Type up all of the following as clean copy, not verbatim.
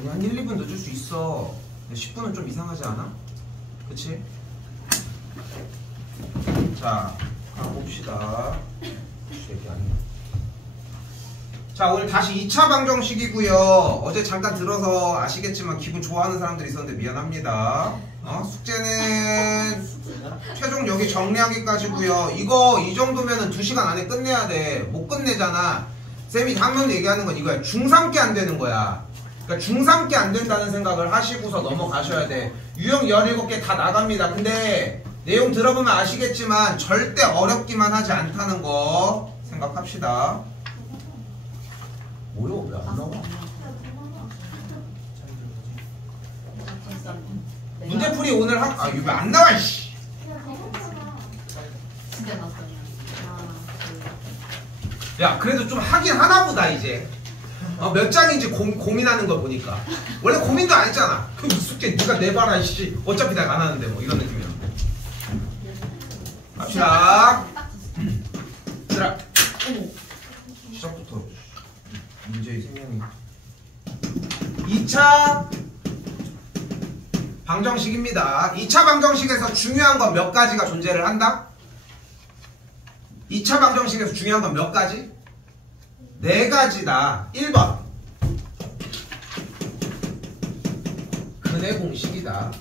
아니 한 1, 2분 늦을 수 있어. 10분은 좀 이상하지 않아? 그치? 자, 가봅시다. 자, 오늘 다시 2차 방정식이고요. 어제 잠깐 들어서 아시겠지만 기분 좋아하는 사람들이 있었는데 미안합니다. 숙제는 최종 여기 정리하기까지고요. 이거 이 정도면은 2시간 안에 끝내야 돼. 못 끝내잖아. 쌤이 당면 얘기하는 건 이거야. 중3께 안 되는 거야. 그러니까 중3께 안 된다는 생각을 하시고서 넘어가셔야 돼. 유형 17개 다 나갑니다. 근데 내용 들어보면 아시겠지만 절대 어렵기만 하지 않다는 거 생각합시다. 뭐요? 왜 안 나와? 문제풀이 오늘 이거 왜 안 나와, 씨! 진짜 나왔어요. 야, 그래도 좀 하긴 하나보다, 이제. 몇 장인지 고민하는 거 보니까. 원래 고민도 안 했잖아. 그 숙제 네가 내봐라, 씨. 어차피 내가 안 하는데, 뭐, 이런 느낌이야. 갑시다. 얘들아. 시작부터 문제의 생명이. 2차 방정식입니다. 2차 방정식에서 중요한 건 몇 가지가 존재를 한다? 2차 방정식에서 중요한 건 몇 가지? 4가지다. 1번 근의 공식이다.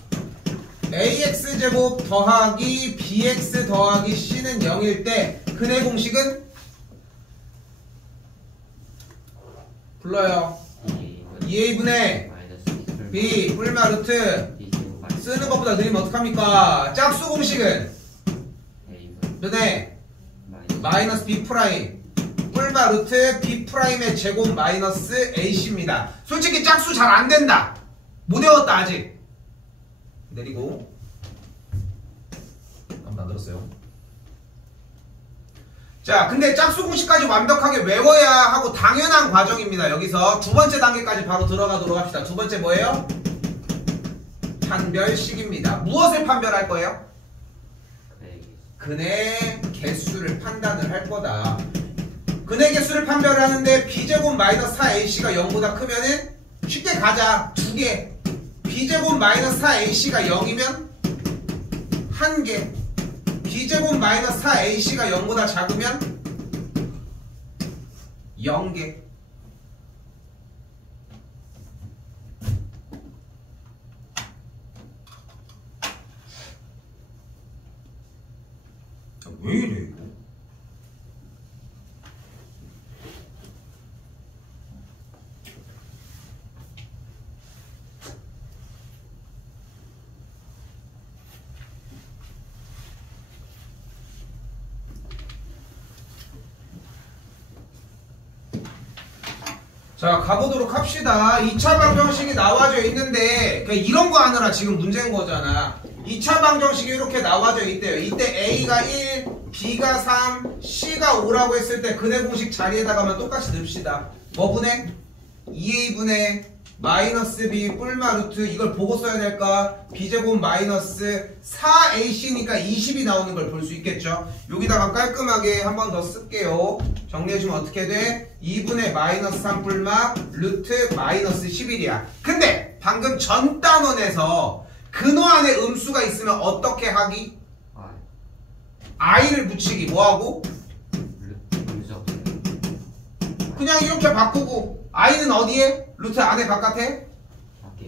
ax제곱 더하기 bx 더하기 c는 0일 때 근의 공식은? 불러요. 2a분의 b 뿔마 루트 쓰는 것보다 느리면 어떡합니까? 짝수 공식은? 너네 마이너스 b 프라임 뿔마 루트 b 프라임의 제곱 마이너스 ac입니다. 솔직히 짝수 잘 안된다. 못 외웠다 아직. 내리고 안 만들었어요. 자, 근데 짝수 공식까지 완벽하게 외워야 하고 당연한 과정입니다. 여기서 두 번째 단계까지 바로 들어가도록 합시다. 두 번째 뭐예요? 판별식입니다. 무엇을 판별할 거예요? 근의 개수를 판단을 할 거다. 근의 개수를 판별을 하는데 b제곱 마이너스 4ac가 0보다 크면은 쉽게 가자. 2개. b제곱 마이너스 4ac가 0이면 1개. b제곱 마이너스 4ac가 0보다 작으면 0개. 왜 이래 이거? 자, 가보도록 합시다. 2차 방정식이 나와져 있는데 이런 거 하느라 지금 문제인 거잖아. 2차 방정식이 이렇게 나와져 있대요. 이때 A가 1, B가 3, C가 5라고 했을 때 근의 공식 자리에다가만 똑같이 넣읍시다. 뭐 분의? 2A분의 마이너스 B 뿔마 루트 이걸 보고 써야 될까? B제곱 마이너스 4AC니까 20이 나오는 걸 볼 수 있겠죠. 여기다가 깔끔하게 한 번 더 쓸게요. 정리해주면 어떻게 돼? 2분의 마이너스 3 뿔마 루트 마이너스 11이야. 근데 방금 전 단원에서 근호 안에 음수가 있으면 어떻게 하기? i를 붙이기. 뭐하고? 그냥 이렇게 바꾸고 i는 어디에? 루트 안에 바깥에?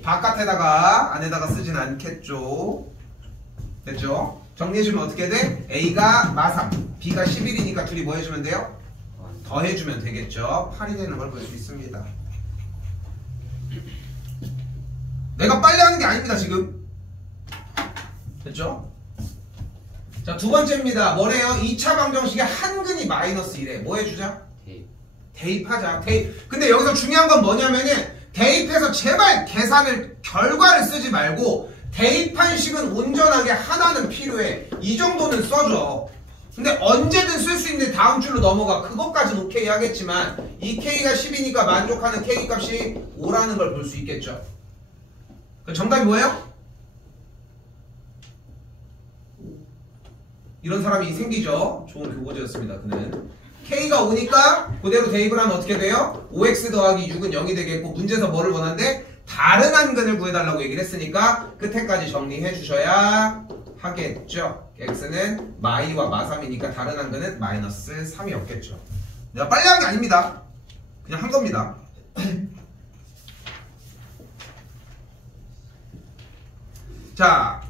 바깥에다가 안에다가 쓰진 않겠죠. 됐죠? 정리해주면 어떻게 돼? a가 마3 b가 11이니까 둘이 뭐 해주면 돼요? 더해주면 되겠죠. 8이 되는 걸 볼 수 있습니다. 내가 빨리 하는 게 아닙니다 지금. 됐죠? 자, 두 번째입니다. 뭐래요? 2차 방정식의 한근이 마이너스 1에 뭐 해주자? 대입하자. 대입. 근데 여기서 중요한 건 뭐냐면은 대입해서 제발 결과를 쓰지 말고 대입한 식은 온전하게 하나는 필요해. 이 정도는 써줘. 근데 언제든 쓸 수 있는 다음 줄로 넘어가. 그것까지는 오케이 하겠지만 이 K가 10이니까 만족하는 K 값이 5라는 걸 볼 수 있겠죠. 정답이 뭐예요? 이런 사람이 생기죠. 좋은 교보제였습니다. 그는 K가 5니까 그대로 대입을 하면 어떻게 돼요? 5x 더하기 6은 0이 되겠고 문제에서 뭐를 원한대? 다른 한근을 구해달라고 얘기를 했으니까 끝에까지 정리해 주셔야 하겠죠. x는 마이와 마3이니까 다른 한근은 마이너스 3이었겠죠. 내가 빨리 한 게 아닙니다. 그냥 한 겁니다. 자,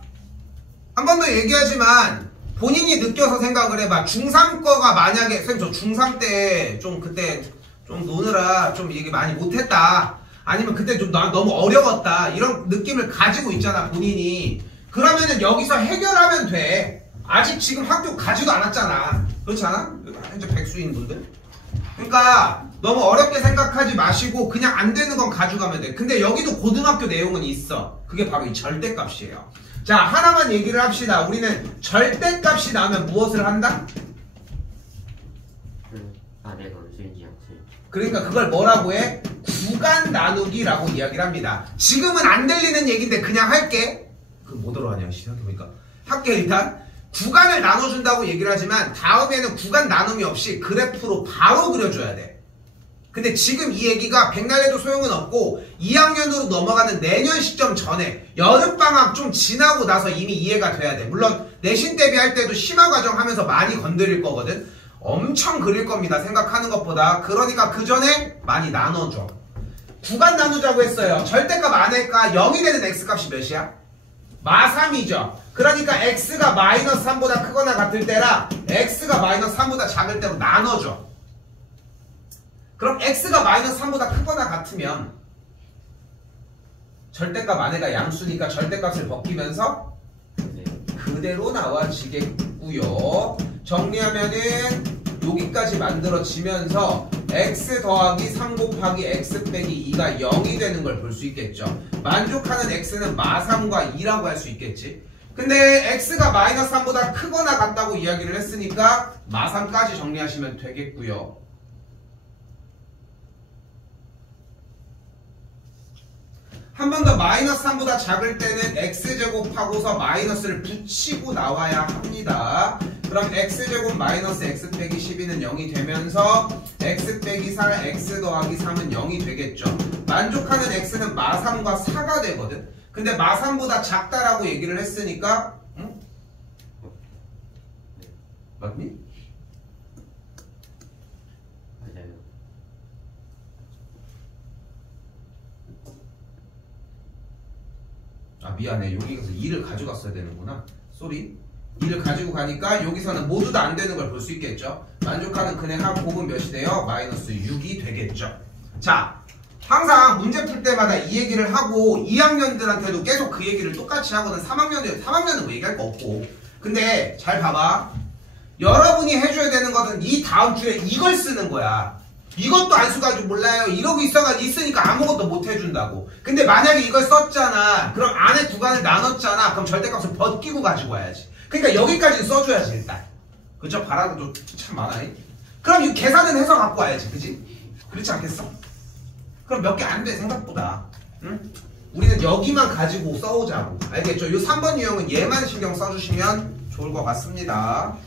한 번 더 얘기하지만 본인이 느껴서 생각을 해봐. 중3 거가 만약에 선생님 저 중3 때 좀 그때 좀 노느라 좀 얘기 많이 못했다, 아니면 그때 좀 너무 어려웠다, 이런 느낌을 가지고 있잖아 본인이. 그러면은 여기서 해결하면 돼. 아직 지금 학교 가지도 않았잖아. 그렇지 않아? 현재 백수인 분들. 그러니까 너무 어렵게 생각하지 마시고 그냥 안 되는 건 가져가면 돼. 근데 여기도 고등학교 내용은 있어. 그게 바로 이 절대값이에요. 자, 하나만 얘기를 합시다. 우리는 절대값이 나오면 무엇을 한다? 그러니까 그걸 뭐라고 해? 구간 나누기라고 이야기를 합니다. 지금은 안 들리는 얘기인데 그냥 할게. 그 뭐 들어가냐 생각해보니까. 할게. 일단 구간을 나눠준다고 얘기를 하지만 다음에는 구간 나눔이 없이 그래프로 바로 그려줘야 돼. 근데 지금 이 얘기가 백날해도 소용은 없고 2학년으로 넘어가는 내년 시점 전에 여름방학 좀 지나고 나서 이미 이해가 돼야 돼. 물론 내신 대비할 때도 심화과정 하면서 많이 건드릴 거거든. 엄청 그릴 겁니다. 생각하는 것보다. 그러니까 그 전에 많이 나눠줘. 구간 나누자고 했어요. 절대값 안에가 0이 되는 x값이 몇이야? 마3이죠. 그러니까 x가 마이너스 3보다 크거나 같을 때랑 x가 마이너스 3보다 작을 때로 나눠줘. 그럼 x가 마이너스 3보다 크거나 같으면 절대값 안에가 양수니까 절대값을 벗기면서 그대로 나와지겠고요. 정리하면은 여기까지 만들어지면서 x 더하기 3 곱하기 x 빼기 2가 0이 되는 걸 볼 수 있겠죠. 만족하는 x는 마3과 2라고 할 수 있겠지. 근데 x가 마이너스 3보다 크거나 같다고 이야기를 했으니까 마3까지 정리하시면 되겠고요. 한 번 더 마이너스 3보다 작을 때는 x제곱하고서 마이너스를 붙이고 나와야 합니다. 그럼 x제곱 마이너스 x 빼기 12는 0이 되면서 x 빼기 4, x 더하기 3은 0이 되겠죠. 만족하는 x는 마3과 4가 되거든. 근데 마3보다 작다라고 얘기를 했으니까 응? 맞니? 맞아요. 아 미안해. 여기서 2를 가져갔어야 되는구나. 쏘리. 2를 가지고 가니까 여기서는 모두 다 안 되는 걸 볼 수 있겠죠. 만족하는 근의 합 곱은 몇이 돼요? 마이너스 6이 되겠죠. 자, 항상 문제 풀 때마다 이 얘기를 하고 2학년들한테도 계속 그 얘기를 똑같이 하거든. 3학년은 뭐 얘기할 거 없고. 근데 잘 봐봐. 여러분이 해줘야 되는 것은 이 다음 주에 이걸 쓰는 거야. 이것도 안 써가지고 몰라요. 이러고 있으니까 아무것도 못 해준다고. 근데 만약에 이걸 썼잖아. 그럼 안에 구간을 나눴잖아. 그럼 절대값을 벗기고 가지고 와야지. 그러니까 여기까지는 써줘야지 일단. 그쵸? 바라도 참 많아. 그럼 이 계산은 해서 갖고 와야지. 그치? 그렇지 않겠어? 그럼 몇 개 안 돼 생각보다. 응? 우리는 여기만 가지고 써오자고. 알겠죠? 이 3번 유형은 얘만 신경 써주시면 좋을 것 같습니다.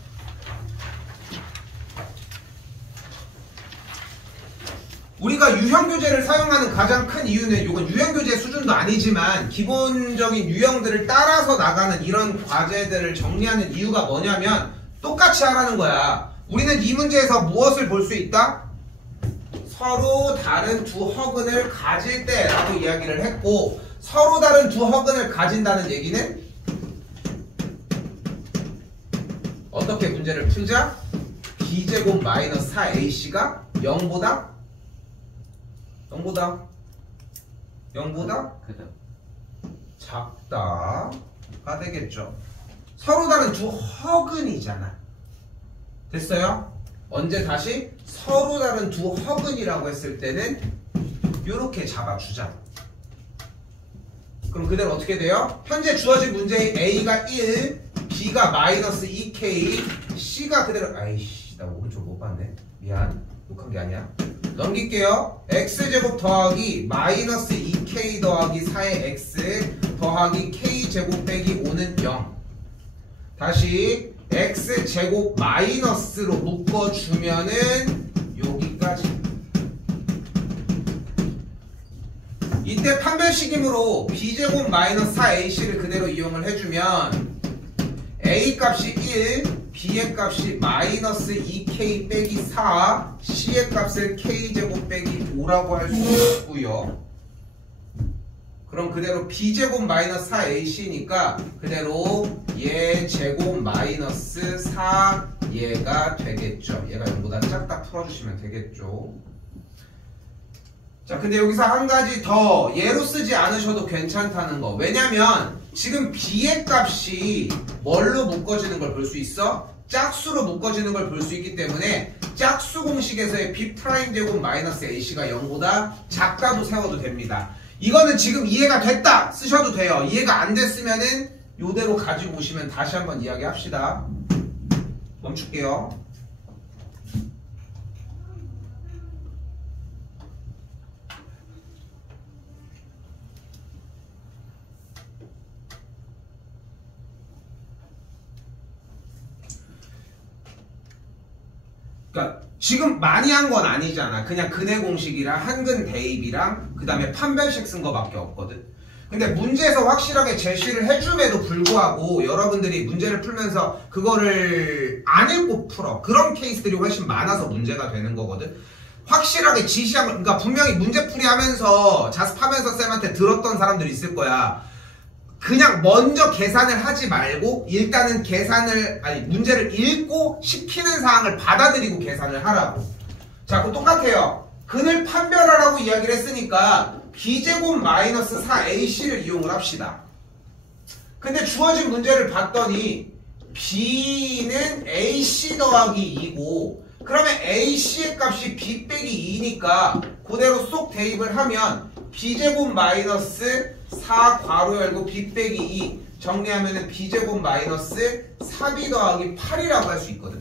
우리가 유형교재를 사용하는 가장 큰 이유는 이건 유형교재 수준도 아니지만 기본적인 유형들을 따라서 나가는 이런 과제들을 정리하는 이유가 뭐냐면 똑같이 하라는 거야. 우리는 이 문제에서 무엇을 볼 수 있다? 서로 다른 두 허근을 가질 때라고 이야기를 했고, 서로 다른 두 허근을 가진다는 얘기는 어떻게 문제를 풀자? b제곱 마이너스 4ac가 0보다 작다가 되겠죠. 서로 다른 두 허근이잖아. 됐어요? 언제 다시 서로 다른 두 허근이라고 했을 때는 이렇게 잡아주자. 그럼 그대로 어떻게 돼요? 현재 주어진 문제의 A가 1, B가 마이너스 2K, C가 그대로 아이씨 나 오른쪽 못 봤네. 미안. 욕한 게 아니야. 넘길게요. x제곱 더하기 마이너스 2k 더하기 4의 x 더하기 k제곱 빼기 5는 0. 다시 x제곱 마이너스로 묶어주면은 여기까지. 이때 이때 판별식이므로 b제곱 마이너스 4ac를 그대로 이용을 해주면 a 값이 1, b의 값이 마이너스 2k 빼기 4, c의 값을 k제곱 빼기 5라고 할 수 있고요. 그럼 그대로 b제곱 마이너스 4ac니까 그대로 얘 제곱 마이너스 4얘가 되겠죠. 얘가 0보다 작다 풀어주시면 되겠죠. 자, 근데 여기서 한 가지 더 얘로 쓰지 않으셔도 괜찮다는 거. 왜냐면 지금 b의 값이 뭘로 묶어지는 걸 볼 수 있어? 짝수로 묶어지는 걸 볼 수 있기 때문에 짝수 공식에서의 b' 제곱 마이너스 ac가 0보다 작다도 세워도 됩니다. 이거는 지금 이해가 됐다 쓰셔도 돼요. 이해가 안 됐으면은 요대로 가지고 오시면 다시 한번 이야기합시다. 멈출게요. 그러니까 지금 많이 한 건 아니잖아. 그냥 근해 공식이랑 한근 대입이랑 그 다음에 판별식 쓴 거밖에 없거든. 근데 문제에서 확실하게 제시를 해줌에도 불구하고 여러분들이 문제를 풀면서 그거를 안 읽고 풀어. 그런 케이스들이 훨씬 많아서 문제가 되는 거거든. 확실하게 지시한 거, 그러니까 분명히 문제풀이 하면서 자습하면서 쌤한테 들었던 사람들이 있을 거야. 그냥 먼저 계산을 하지 말고 일단은 문제를 읽고 시키는 사항을 받아들이고 계산을 하라고. 자, 그거 똑같아요. 근을 판별하라고 이야기를 했으니까 b제곱 마이너스 4ac를 이용을 합시다. 근데 주어진 문제를 봤더니 b는 ac 더하기 2고 그러면 ac의 값이 b 빼기 2니까 그대로 쏙 대입을 하면 b제곱 마이너스 4 괄호 열고 b 빼기 2 정리하면은 b제곱 마이너스 4b 더하기 8이라고 할 수 있거든.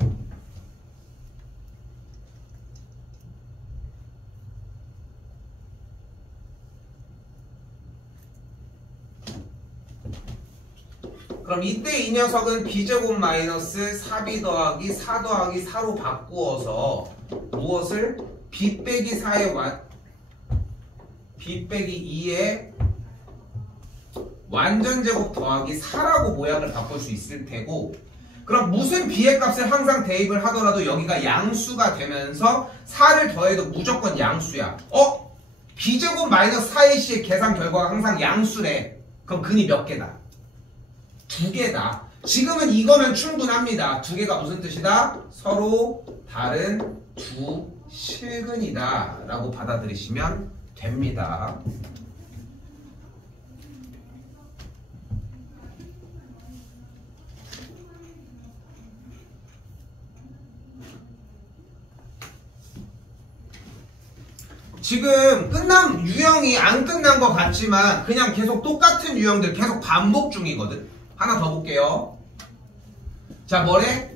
그럼 이때 이 녀석은 b제곱 마이너스 4b 더하기 4 더하기 4로 바꾸어서 무엇을? b 빼기 4의 b 빼기 2의 완전제곱 더하기 4라고 모양을 바꿀 수 있을 테고, 그럼 무슨 b의 값을 항상 대입을 하더라도 여기가 양수가 되면서 4를 더해도 무조건 양수야. b제곱 마이너스 4ac의 계산 결과가 항상 양수래. 그럼 근이 몇 개다? 2개다. 지금은 이거면 충분합니다. 2개가 무슨 뜻이다? 서로 다른 두 실근이다 라고 받아들이시면 됩니다. 지금 끝난 유형이 안 끝난 것 같지만 그냥 계속 똑같은 유형들 계속 반복 중이거든. 하나 더 볼게요. 자, 뭐래?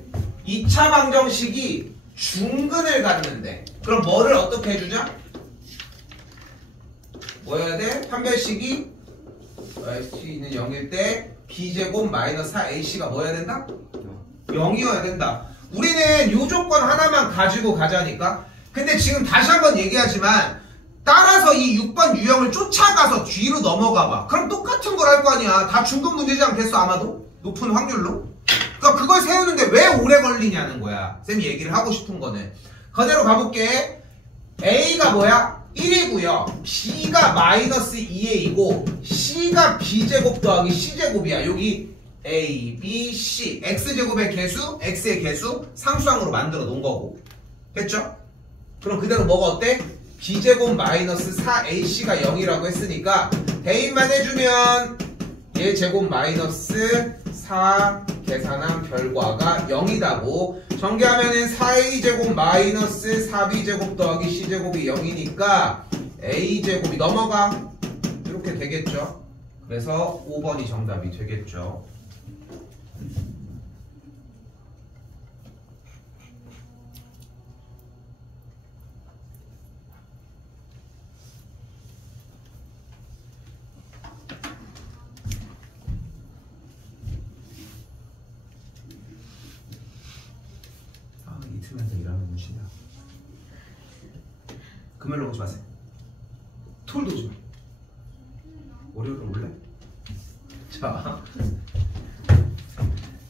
2차 방정식이 중근을 갖는데 그럼 뭐를 어떻게 해주냐? 뭐 해야 돼? 판별식이 x는 0일 때 b제곱 마이너스 4ac가 뭐 해야 된다? 0이어야 된다. 우리는 요 조건 하나만 가지고 가자니까. 근데 지금 다시 한번 얘기하지만 따라서 이 6번 유형을 쫓아가서 뒤로 넘어가봐. 그럼 똑같은 걸 할 거 아니야. 다 중근 문제지 않겠어? 아마도? 높은 확률로? 그러니까 그걸 세우는데 왜 오래 걸리냐는 거야. 쌤이 얘기를 하고 싶은 거는. 그대로 가볼게. A가 뭐야? 1이고요. B가 마이너스 2의 2고 C가 B제곱 더하기 C제곱이야. 여기 A, B, C. X제곱의 개수, X의 개수 상수항으로 만들어 놓은 거고. 됐죠? 그럼 그대로 뭐가 어때? b제곱 마이너스 4ac가 0이라고 했으니까 대입만 해주면 얘 제곱 마이너스 4 계산한 결과가 0이다고 전개하면은 4a제곱 마이너스 4b제곱 더하기 c제곱이 0이니까 a제곱이 넘어가 이렇게 되겠죠. 그래서 5번이 정답이 되겠죠. 이틀면서 일하는 분이시냐? 금요일로 오지 마세요. 토요일도 오지 마. 월요일로 올래?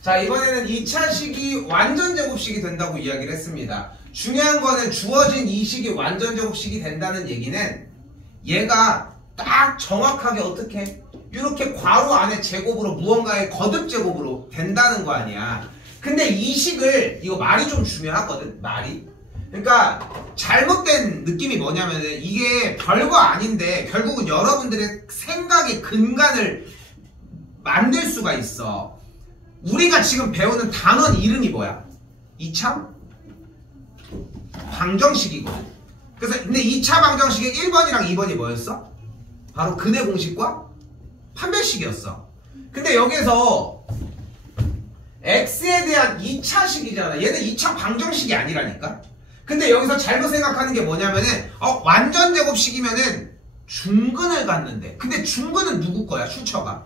자, 이번에는 2차 식이 완전 제곱식이 된다고 이야기를 했습니다. 중요한 거는 주어진 이 식이 완전 제곱식이 된다는 얘기는 얘가 딱 정확하게 어떻게 이렇게 괄호 안에 제곱으로 무언가의 거듭 제곱으로 된다는 거 아니야. 근데 이 식을 이거 말이 좀 중요하거든. 말이. 그러니까 잘못된 느낌이 뭐냐면은 이게 별거 아닌데 결국은 여러분들의 생각의 근간을 만들 수가 있어. 우리가 지금 배우는 단원 이름이 뭐야? 2차 방정식이거든. 그래서 근데 2차 방정식의 1번이랑 2번이 뭐였어? 바로 근의 공식과 판별식이었어. 근데 여기서 x에 대한 2차식이잖아. 얘는 2차 방정식이 아니라니까. 근데 여기서 잘못 생각하는 게 뭐냐면은 완전 제곱식이면은 중근을 갖는데, 근데 중근은 누구 거야? 출처가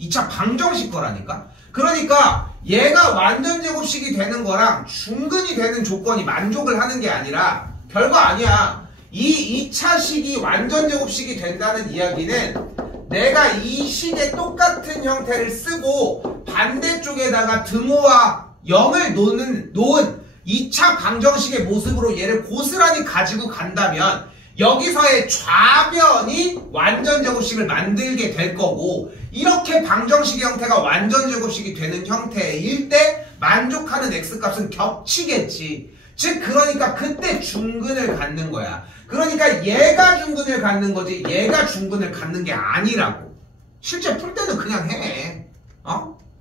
2차 방정식 거라니까. 그러니까 얘가 완전 제곱식이 되는 거랑 중근이 되는 조건이 만족을 하는 게 아니라 별거 아니야. 이 2차 식이 완전 제곱식이 된다는 이야기는 내가 이 식의 똑같은 형태를 쓰고 반대쪽에다가 등호와 0을 놓은 2차 방정식의 모습으로 얘를 고스란히 가지고 간다면 여기서의 좌변이 완전 제곱식을 만들게 될 거고, 이렇게 방정식의 형태가 완전 제곱식이 되는 형태일 때 만족하는 x값은 겹치겠지. 즉 그러니까 그때 중근을 갖는 거야. 그러니까 얘가 중근을 갖는 거지 얘가 중근을 갖는 게 아니라고. 실제 풀 때는 그냥 해.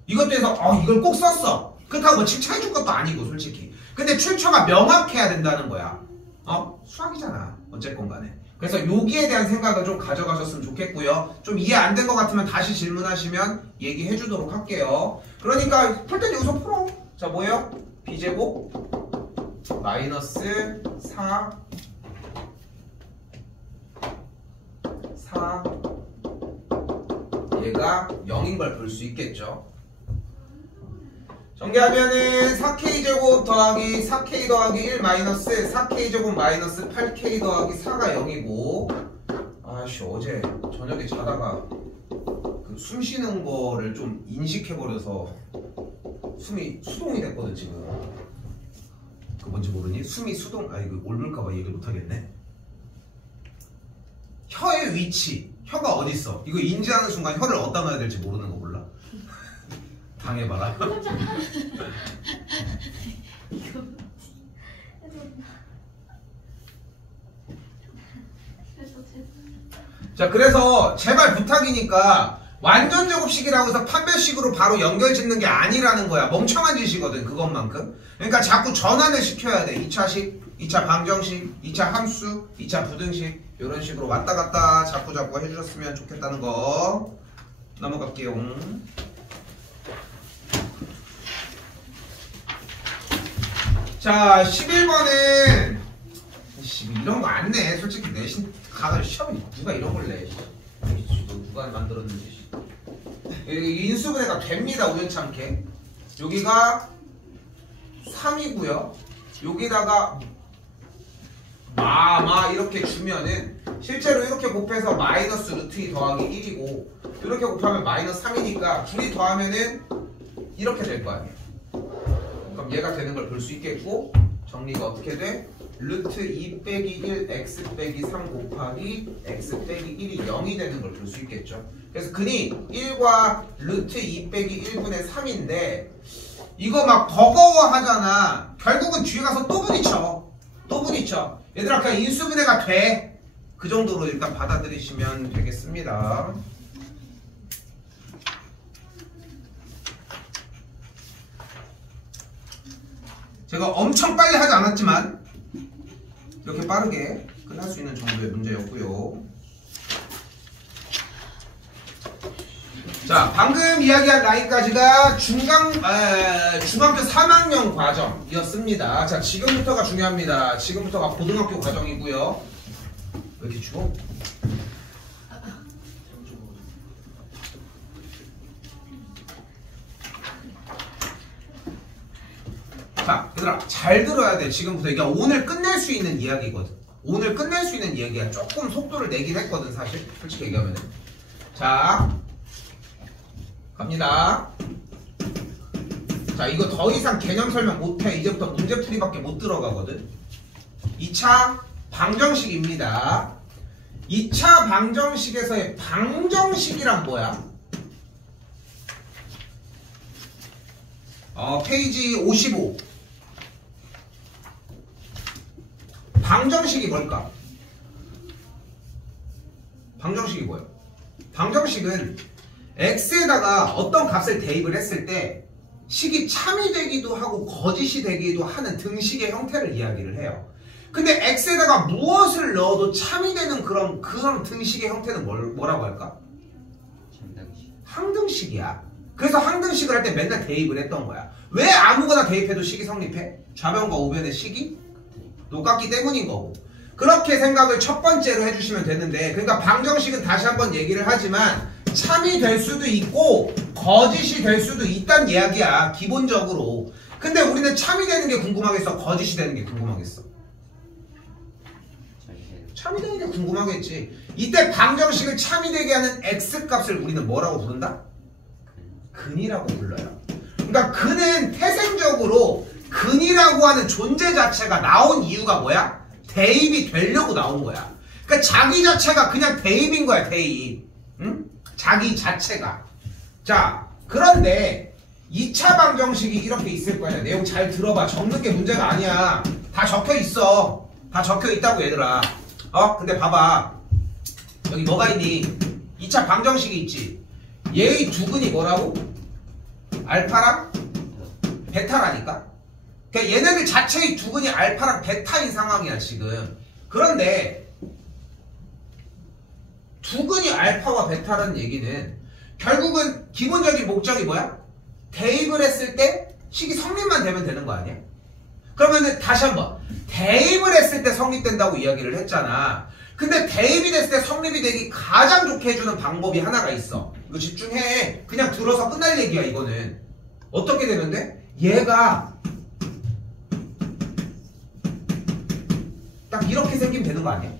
이것도 해서 이걸 꼭 썼어. 그렇다고 뭐 칭찬해 줄 것도 아니고 솔직히. 근데 출처가 명확해야 된다는 거야. 수학이잖아. 어쨌건 간에. 그래서 여기에 대한 생각을 좀 가져가셨으면 좋겠고요. 좀 이해 안 된 것 같으면 다시 질문하시면 얘기해 주도록 할게요. 그러니까 풀 때는 여기서 풀어. 자, 뭐예요? b제곱 마이너스 4 얘가 0인 걸 볼 수 있겠죠. 정리하면은 4k제곱 더하기 4k 더하기 1 마이너스 4k제곱 마이너스 8k 더하기 4가 0이고, 아씨 어제 저녁에 자다가 그 숨 쉬는 거를 좀 인식해버려서 숨이 수동이 됐거든 지금. 그 뭔지 모르니? 숨이 수동, 이거 옮을까봐 얘기를 못하겠네. 혀의 위치, 혀가 어딨어? 이거 인지하는 순간 혀를 어디다 놔야 될지 모르는 거 몰라? 당해봐라. 자, 그래서 제발 부탁이니까 완전 제곱식이라고 해서 판별식으로 바로 연결 짓는 게 아니라는 거야. 멍청한 짓이거든 그것만큼. 그러니까 자꾸 전환을 시켜야 돼. 2차식, 2차 방정식, 2차 함수, 2차 부등식, 이런 식으로 왔다 갔다 자꾸 해주셨으면 좋겠다는 거. 넘어갈게요. 자, 11번은 이런 거 안 내. 솔직히 내신 가서 시험이 누가 이런 걸 내. 누가 만들었는지. 인수분해가 됩니다. 우연찮게. 여기가 3이고요. 여기다가 이렇게 주면은 실제로 이렇게 곱해서 마이너스 루트 2 더하기 1이고, 이렇게 곱하면 마이너스 3이니까 둘이 더하면은 이렇게 될 거 아니에요. 그럼 얘가 되는 걸 볼 수 있겠고, 정리가 어떻게 돼? 루트 2 빼기 1 x 빼기 3 곱하기 x 빼기 1이 0이 되는 걸 볼 수 있겠죠. 그래서 근이 1과 루트 2 빼기 1분의 3인데 이거 막 버거워하잖아. 결국은 뒤에 가서 또 부딪혀. 얘들아 그냥 인수분해가 돼. 그 정도로 일단 받아들이시면 되겠습니다. 제가 엄청 빨리 하지 않았지만 이렇게 빠르게 끝날 수 있는 정도의 문제였고요. 자, 방금 이야기한 나이까지가 중학교 3학년 과정이었습니다. 자, 지금부터가 중요합니다. 지금부터가 고등학교 과정이고요. 왜 이렇게 추워? 자, 얘들아 잘 들어야 돼. 지금부터 이게 오늘 끝낼 수 있는 이야기거든. 오늘 끝낼 수 있는 이야기야. 조금 속도를 내긴 했거든 사실. 솔직히 얘기하면은. 자, 갑니다. 자, 이거 더 이상 개념 설명 못해. 이제부터 문제풀이밖에 못 들어가거든. 2차 방정식입니다. 2차 방정식에서의 방정식이란 뭐야? 페이지 55. 방정식이 뭘까? 방정식이 뭐예요? 방정식은 x에다가 어떤 값을 대입을 했을 때 식이 참이 되기도 하고 거짓이 되기도 하는 등식의 형태를 이야기를 해요. 근데 x에다가 무엇을 넣어도 참이 되는 그런 등식의 형태는 뭐라고 할까? 항등식이야. 그래서 항등식을 할 때 맨날 대입을 했던 거야. 왜 아무거나 대입해도 식이 성립해? 좌변과 우변의 식이 똑같기 때문인 거고. 그렇게 생각을 첫 번째로 해주시면 되는데, 그러니까 방정식은 다시 한번 얘기를 하지만 참이 될 수도 있고 거짓이 될 수도 있단 이야기야, 기본적으로. 근데 우리는 참이 되는 게 궁금하겠어? 거짓이 되는 게 궁금하겠어? 참이 되는 게 궁금하겠지. 이때 방정식을 참이 되게 하는 x값을 우리는 뭐라고 부른다? 근이라고 불러요. 그러니까 근은 태생적으로 근이라고 하는 존재 자체가 나온 이유가 뭐야? 대입이 되려고 나온 거야. 그러니까 자기 자체가 그냥 대입인 거야, 대입. 응? 자기 자체가. 자, 그런데 2차 방정식이 이렇게 있을 거야. 내용 잘 들어봐. 적는 게 문제가 아니야. 다 적혀 있어. 다 적혀 있다고, 얘들아. 근데 봐봐. 여기 뭐가 있니? 2차 방정식이 있지. 얘의 두 근이 뭐라고? 알파랑 베타라니까? 그러니까 얘네들 자체의 두 근이 알파랑 베타인 상황이야, 지금. 그런데 두 근이 알파와 베타라는 얘기는 결국은 기본적인 목적이 뭐야? 대입을 했을 때 식이 성립만 되면 되는 거 아니야? 그러면은 다시 한번 대입을 했을 때 성립된다고 이야기를 했잖아. 근데 대입이 됐을 때 성립이 되기 가장 좋게 해주는 방법이 하나가 있어. 이거 집중해. 그냥 들어서 끝날 얘기야, 이거는. 어떻게 되는데? 얘가 딱 이렇게 생기면 되는 거 아니야?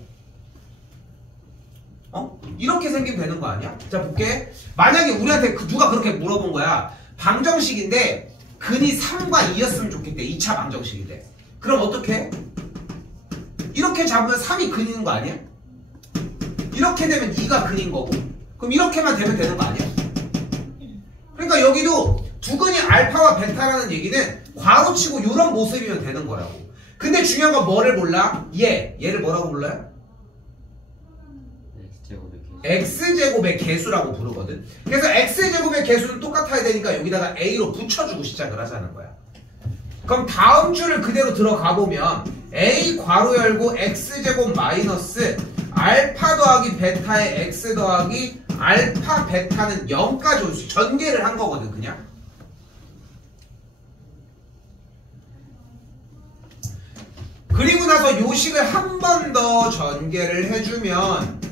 이렇게 생기면 되는 거 아니야? 자, 볼게. 만약에 우리한테 누가 그렇게 물어본 거야. 방정식인데 근이 3과 2였으면 좋겠대. 2차 방정식인데. 그럼 어떻게? 이렇게 잡으면 3이 근인 거 아니야? 이렇게 되면 2가 근인 거고. 그럼 이렇게만 되면 되는 거 아니야? 그러니까 여기도 두 근이 알파와 베타라는 얘기는 괄호치고 이런 모습이면 되는 거라고. 근데 중요한 건 뭐를 몰라? 얘를 뭐라고 불러요? x제곱의 개수라고 부르거든. 그래서 x제곱의 개수는 똑같아야 되니까 여기다가 a로 붙여주고 시작을 하자는 거야. 그럼 다음 줄을 그대로 들어가 보면 a 괄호 열고 x제곱 마이너스 알파 더하기 베타의 x 더하기 알파 베타는 0까지 올 수 있어. 전개를 한 거거든, 그냥. 그리고 나서 요식을 한 번 더 전개를 해주면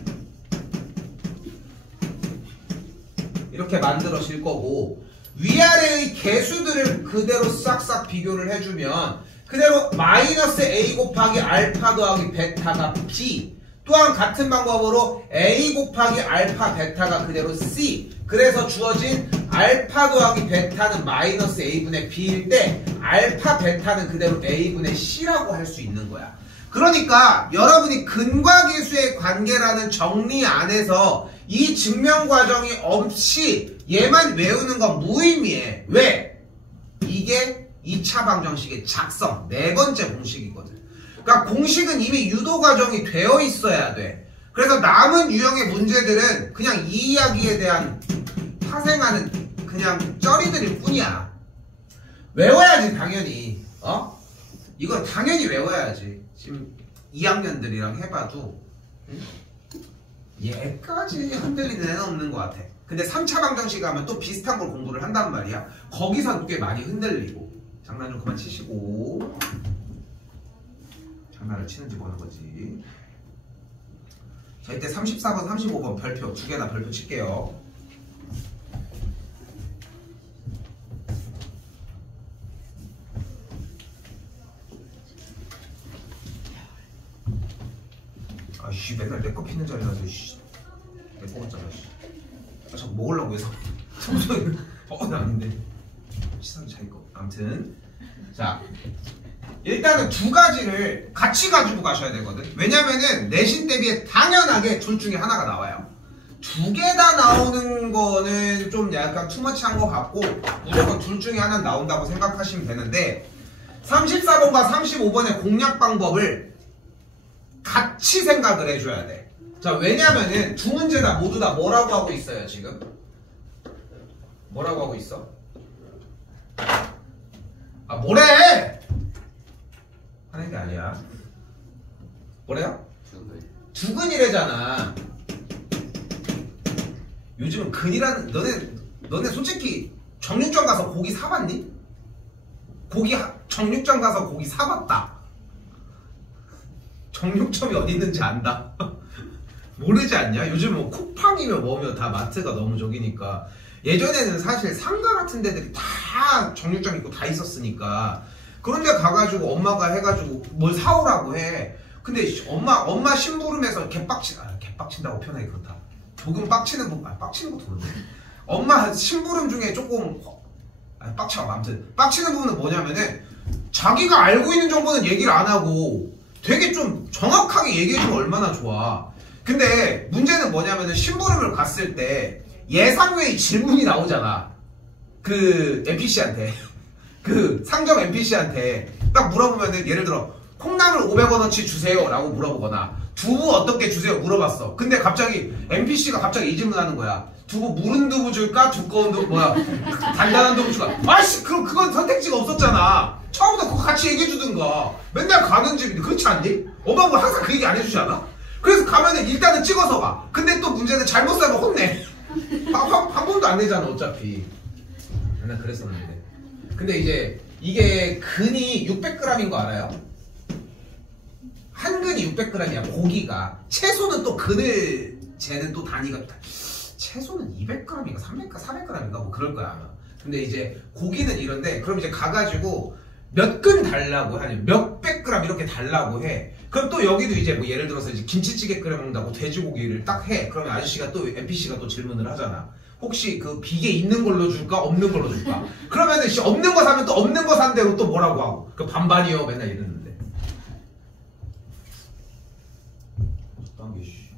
이렇게 만들어질 거고, 위아래의 개수들을 그대로 싹싹 비교를 해주면 그대로 마이너스 a 곱하기 알파 더하기 베타가 b, 또한 같은 방법으로 a 곱하기 알파 베타가 그대로 c, 그래서 주어진 알파 더하기 베타는 마이너스 a분의 b일 때 알파 베타는 그대로 a분의 c라고 할 수 있는 거야. 그러니까 여러분이 근과 계수의 관계라는 정리 안에서 이 증명 과정이 없이 얘만 외우는 건 무의미해. 왜? 이게 2차 방정식의 작성, 네 번째 공식이거든. 그러니까 공식은 이미 유도 과정이 되어 있어야 돼. 그래서 남은 유형의 문제들은 그냥 이 이야기에 대한 파생하는 그냥 쩌리들일 뿐이야. 외워야지, 당연히. 이건 당연히 외워야지. 지금 2학년들이랑 해봐도 얘까지 흔들리는 애는 없는 것 같아. 근데 3차 방정식 하면 또 비슷한 걸 공부를 한단 말이야. 거기서 꽤 많이 흔들리고. 장난 좀 그만 치시고. 장난을 치는지 보는 거지. 자, 이때 34번, 35번 별표 두 개나 별표 칠게요. 아씨, 맨날 내 거 피는 자리라서 씨. 내 거 같잖아. 씨. 자꾸 먹으려고 해서 청소는 아닌데 시선 차이 거. 아무튼 자 일단은 두 가지를 같이 가지고 가셔야 되거든. 왜냐면은 내신 대비에 당연하게 둘 중에 하나가 나와요. 두 개 다 나오는 거는 좀 약간 투머치한 것 같고 무조건 둘 중에 하나 나온다고 생각하시면 되는데 34번과 35번의 공략 방법을 같이 생각을 해줘야 돼. 자 왜냐면은 두 문제 다 모두 다 뭐라고 하고 있어요 지금? 뭐라고 하고 있어? 아 뭐래! 하는 게 아니야. 뭐래요? 두근이래잖아. 요즘은 근이라는 너네 솔직히 정육점 가서 고기 사봤니? 정육점 가서 고기 사봤다. 정육점이 어디 있는지 안다. 모르지 않냐? 요즘 뭐 쿠팡이며 뭐며 다 마트가 너무 저기니까. 예전에는 사실 상가 같은 데들이 다 정육점 있고 다 있었으니까 그런 데 가가지고 엄마가 해가지고 뭘 사오라고 해. 근데 엄마 심부름해서 개빡친다고 표현하기 그렇다. 조금 빡치는 빡치는 것도 그런데 엄마 심부름 중에 조금 빡쳐. 아무튼 빡치는 부분은 뭐냐면은 자기가 알고 있는 정보는 얘기를 안 하고 되게 좀 정확하게 얘기해주면 얼마나 좋아. 근데 문제는 뭐냐면은 심부름을 갔을 때 예상외의 질문이 나오잖아. 그 NPC한테 그 상점 NPC한테 딱 물어보면은 예를 들어 콩나물 500원어치 주세요 라고 물어보거나 두부 어떻게 주세요 물어봤어. 근데 갑자기 NPC가 갑자기 이 질문하는 거야. 두부 무른 두부 줄까 두꺼운 두부 단단한 두부 줄까. 아이씨 그건 선택지가 없었잖아. 처음부터 그거 같이 얘기해주든가. 맨날 가는 집인데 그렇지 않니? 엄마가 뭐 항상 그 얘기 안 해주지 않아? 그래서 가면은 일단은 찍어서 가. 근데 또 문제는 잘못 사면 혼내. 한 번도 안 내잖아 어차피. 맨날 그랬었는데. 근데 이제 이게 근이 600g인 거 알아요? 한 근이 600g이야 고기가. 채소는 또 근을 재는 또 단위가 채소는 200g인가 400g인가 뭐 그럴 거야 아마. 근데 이제 고기는 이런데 그럼 이제 가가지고 몇 근 달라고 하니 몇백 그램 이렇게 달라고 해. 그럼 또 여기도 이제 뭐 예를 들어서 이제 김치찌개 끓여 먹는다고 돼지고기를 딱 해. 그러면 아저씨가 또 NPC가 또 질문을 하잖아. 혹시 그 비계 있는 걸로 줄까 없는 걸로 줄까? 그러면은 없는 거 사면 또 없는 거 산 대로 또 뭐라고 하고 그 반반이요 맨날 이러는데.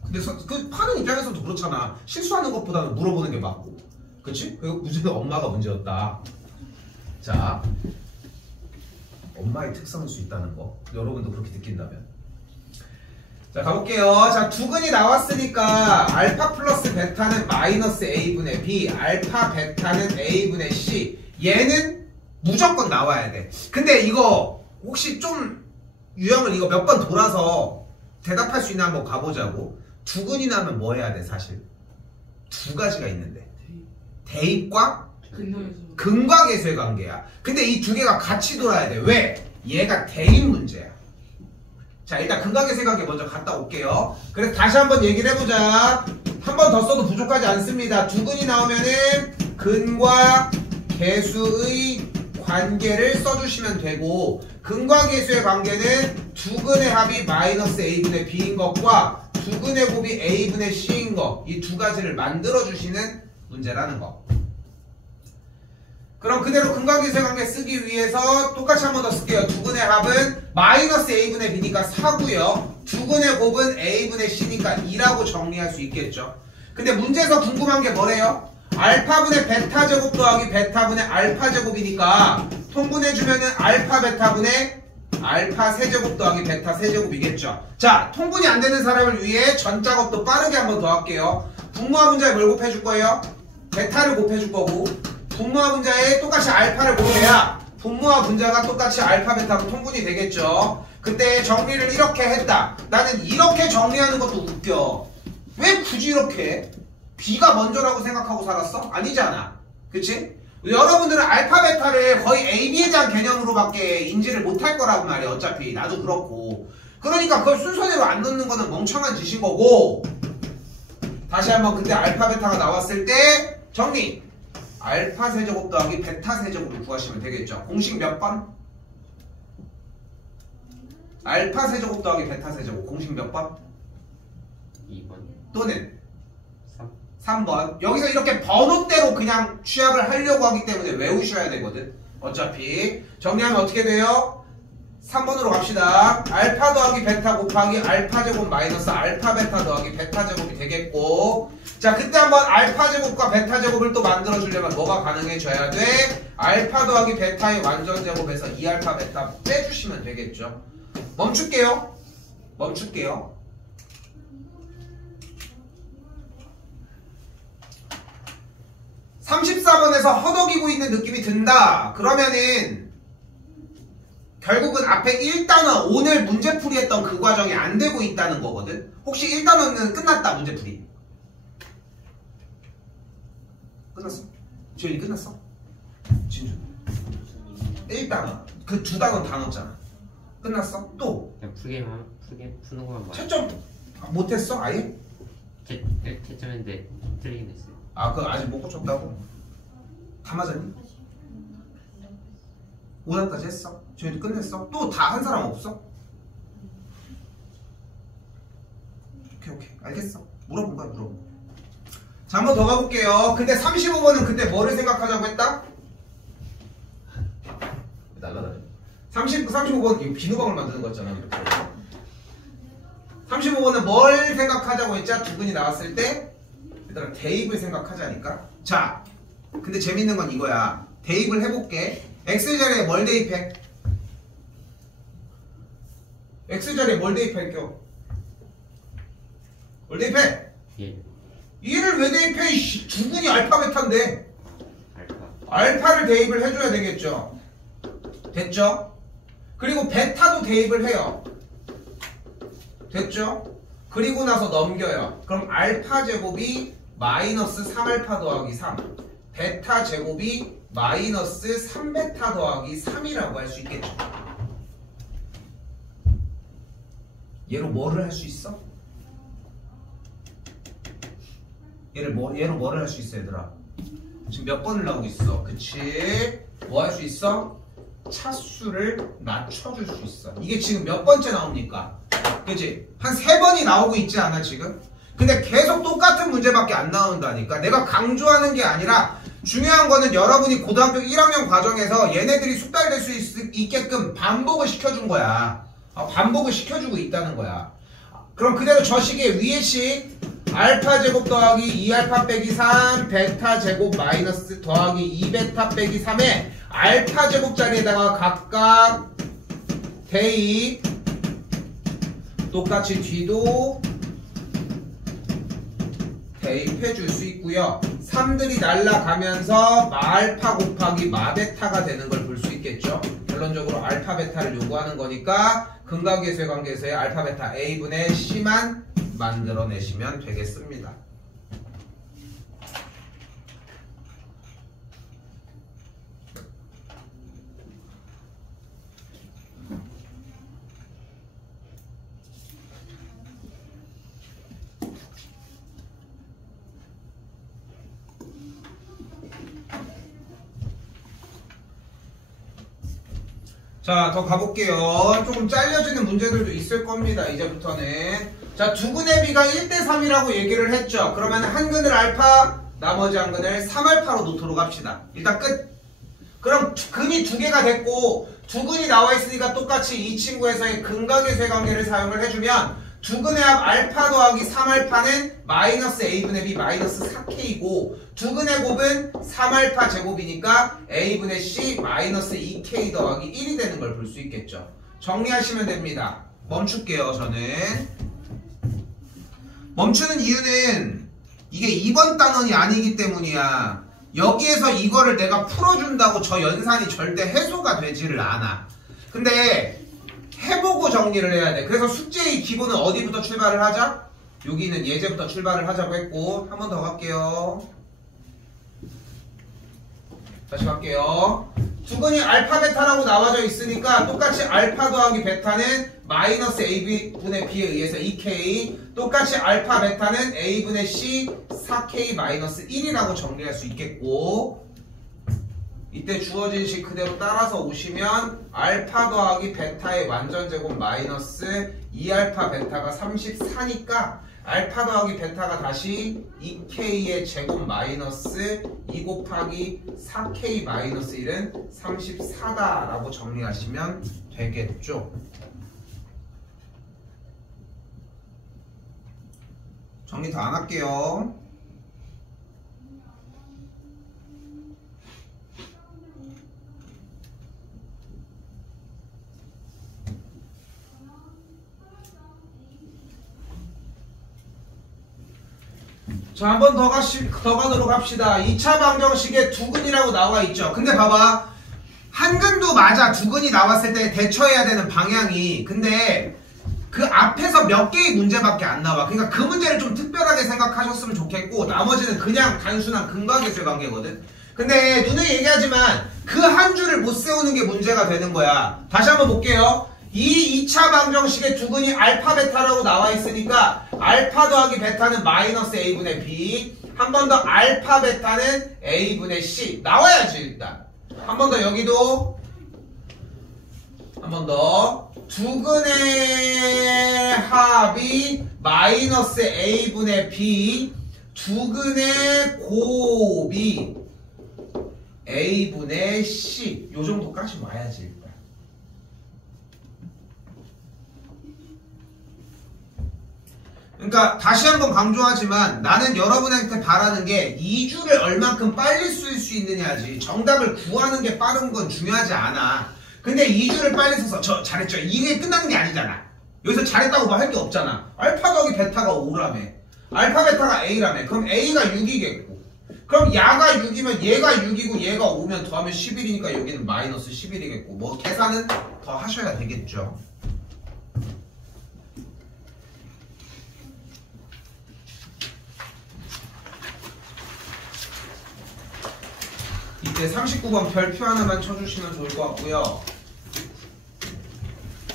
근데 그 파는 입장에서도 그렇잖아. 실수하는 것보다는 물어보는 게 맞고. 그치? 그 문제는 엄마가 문제였다. 자, 엄마의 특성일 수 있다는 거. 여러분도 그렇게 느낀다면. 자, 가볼게요. 자, 두근이 나왔으니까 알파 플러스 베타는 마이너스 A분의 B, 알파 베타는 A분의 C. 얘는 무조건 나와야 돼. 근데 이거 혹시 좀 유형을 이거 몇 번 돌아서 대답할 수 있나 한번 가보자고. 두근이 나면 뭐 해야 돼 사실? 두 가지가 있는데 대입과 근과 계수의 관계야. 근데 이 두 개가 같이 돌아야 돼. 왜? 얘가 대입 문제야. 자 일단 근과 계수의 관계 먼저 갔다 올게요. 그래서 다시 한번 얘기를 해보자. 한 번 더 써도 부족하지 않습니다. 두근이 나오면은 근과 계수의 관계를 써주시면 되고 근과 계수의 관계는 두근의 합이 마이너스 A분의 B인 것과 두근의 곱이 A분의 C인 거, 이 두 가지를 만들어주시는 문제라는 거. 그럼 그대로 근과 계수의 관계 쓰기 위해서 똑같이 한 번 더 쓸게요. 두근의 합은 마이너스 A분의 B니까 4고요. 두근의 곱은 A분의 C니까 2라고 정리할 수 있겠죠. 근데 문제에서 궁금한 게 뭐래요? 알파분의 베타 제곱 더하기 베타분의 알파 제곱이니까 통분해주면은 알파 베타분의 알파 세제곱 더하기 베타 세제곱이겠죠. 자, 통분이 안 되는 사람을 위해 전작업도 빠르게 한번 더 할게요. 분모와 분자에 뭘 곱해줄 거예요? 베타를 곱해줄 거고 분모와 분자에 똑같이 알파를 곱해야 분모와 분자가 똑같이 알파 베타로 통분이 되겠죠. 그때 정리를 이렇게 했다. 나는 이렇게 정리하는 것도 웃겨. 왜 굳이 이렇게 해? B가 먼저라고 생각하고 살았어? 아니잖아. 그치? 여러분들은 알파 베타를 거의 AB에 대한 개념으로밖에 인지를 못할 거라고 말이야. 어차피 나도 그렇고. 그러니까 그걸 순서대로 안 넣는 거는 멍청한 짓인 거고. 다시 한번 그때 알파 베타가 나왔을 때 정리. 알파 세제곱 더하기 베타 세제곱을 구하시면 되겠죠. 공식 몇 번? 알파 세제곱 더하기 베타 세제곱 공식 몇 번? 2번 또는 3 3번. 여기서 이렇게 번호대로 그냥 취합을 하려고 하기 때문에 외우셔야 되거든. 어차피. 정리하면 어떻게 돼요? 3번으로 갑시다. 알파 더하기 베타 곱하기 알파 제곱 마이너스 알파 베타 더하기 베타 제곱이 되겠고, 자 그때 한번 알파 제곱과 베타 제곱을 또 만들어 주려면 뭐가 가능해져야 돼? 알파 더하기 베타의 완전 제곱에서 2알파 베타 빼주시면 되겠죠. 멈출게요. 34번에서 허덕이고 있는 느낌이 든다. 그러면은 결국은 앞에 1단원 오늘 문제풀이 했던 그 과정이 안 되고 있다는 거거든. 혹시 1단원은 끝났다 문제풀이? 끝났어? 지현이 끝났어? 진주 1단원 그 2단원 다 넣었잖아. 끝났어? 또? 그냥 풀게 푸는 것만 봐. 채점 못했어? 아예? 채점했는데 틀리긴 했어요. 아 그거 아직 못 고쳤다고? 다 맞았니? 5단까지 했어? 저희도 끝냈어? 또 다 한 사람 없어? 오케이 알겠어. 물어본 거야. 자 한 번 더 가볼게요. 근데 35번은 그때 뭐를 생각하자고 했다? 날라다녀. 35번 비누방울 만드는 거였잖아. 이렇게 35번은 뭘 생각하자고 했자? 두근이 나왔을 때 얘들아 대입을 생각하자니까. 자 근데 재밌는 건 이거야. 대입을 해볼게. X자리에 뭘 대입해? X자리에 뭘 대입할게요? 뭘 대입해? 예. 얘를 왜 대입해? 두근이 알파 베타인데 알파. 알파를 대입을 해줘야 되겠죠. 됐죠? 그리고 베타도 대입을 해요. 됐죠? 그리고 나서 넘겨요. 그럼 알파 제곱이 마이너스 3알파 더하기 3, 베타 제곱이 마이너스 3베타 더하기 3이라고 할 수 있겠죠. 얘로 뭐를 할 수 있어? 얘로 뭐를 할 수 있어 얘들아? 지금 몇 번을 나오고 있어? 그치? 뭐 할 수 있어? 차수를 낮춰줄 수 있어. 이게 지금 몇 번째 나옵니까? 그치? 한 3번이 나오고 있지 않아 지금? 근데 계속 똑같은 문제밖에 안 나온다니까. 내가 강조하는 게 아니라 중요한 거는 여러분이 고등학교 1학년 과정에서 얘네들이 숙달될 수 있게끔 반복을 시켜준 거야. 반복을 시켜주고 있다는 거야. 그럼 그대로 저 식의 위의 식 알파 제곱 더하기 2알파 빼기 3 베타 제곱 마이너스 더하기 2베타 빼기 3에 알파 제곱 자리에다가 각각 대입 똑같이 뒤도 대입해 줄 수 있고요. 3들이 날라가면서 마알파 곱하기 마베타가 되는 걸 볼 수 있겠죠. 결론적으로 알파 베타를 요구하는 거니까 근각계수의 관계에서의 알파 베타 A분의 C만 만들어내시면 되겠습니다. 자, 더 가볼게요. 조금 잘려지는 문제들도 있을 겁니다. 이제부터는. 자, 두근의 비가 1대3이라고 얘기를 했죠. 그러면 한 근을 알파, 나머지 한 근을 3알파로 놓도록 합시다. 일단 끝. 그럼 근이 2개가 됐고 두 근이 나와 있으니까 똑같이 이 친구에서의 근각계수의 관계를 사용을 해주면 두 근의 합 알파 더하기 3알파는 마이너스 a분의 b 마이너스 4k고 두 근의 곱은 3알파 제곱이니까 a분의 c 마이너스 2k 더하기 1이 되는 걸 볼 수 있겠죠. 정리하시면 됩니다. 멈출게요. 저는 멈추는 이유는 이게 2번 단원이 아니기 때문이야. 여기에서 이거를 내가 풀어준다고 저 연산이 절대 해소가 되지를 않아. 근데 해보고 정리를 해야 돼. 그래서 숙제의 기본은 어디부터 출발을 하자? 여기는 예제부터 출발을 하자고 했고 한 번 더 갈게요. 다시 갈게요. 두근이 알파 베타라고 나와져 있으니까 똑같이 알파 더하기 베타는 마이너스 a분의 b에 의해서 2k 똑같이 알파 베타는 a분의 c 4k 마이너스 1이라고 정리할 수 있겠고 이때 주어진 식 그대로 따라서 오시면 알파 더하기 베타의 완전제곱 마이너스 2알파 베타가 34니까 알파 더하기 베타가 다시 2K의 제곱 마이너스 2 곱하기 4K 마이너스 1은 34다라고 정리하시면 되겠죠. 정리 더 안 할게요. 자, 한 번 더 가도록 합시다. 2차 방정식에 두근이라고 나와 있죠. 근데 봐봐. 한 근도 맞아. 두근이 나왔을 때 대처해야 되는 방향이. 근데 그 앞에서 몇 개의 문제밖에 안 나와. 그러니까 그 문제를 좀 특별하게 생각하셨으면 좋겠고 나머지는 그냥 단순한 근각계수의 관계거든. 근데 누누이 얘기하지만 그 한 줄을 못 세우는 게 문제가 되는 거야. 다시 한번 볼게요. 이 2차 방정식의 두근이 알파 베타라고 나와 있으니까 알파 더하기 베타는 마이너스 a분의 b, 한 번 더 알파 베타는 a분의 c 나와야지. 일단 한 번 더 여기도 한 번 더 두근의 합이 마이너스 a분의 b, 두근의 곱이 a분의 c 요 정도까지 와야지. 일단 그러니까 다시 한번 강조하지만 나는 여러분한테 바라는 게 2주를 얼만큼 빨리 쓸 수 있느냐지 정답을 구하는 게 빠른 건 중요하지 않아. 근데 2주를 빨리 써서 저 잘했죠. 이게 끝나는 게 아니잖아. 여기서 잘했다고 할 게 없잖아. 알파 더하기 베타가 5라며. 알파 베타가 a라며. 그럼 a가 6이겠고. 그럼 야가 6이면 얘가 6이고 얘가 5면 더하면 11이니까 여기는 마이너스 11이겠고. 뭐 계산은 더 하셔야 되겠죠. 이제 39번 별표 하나만 쳐주시면 좋을 것 같고요.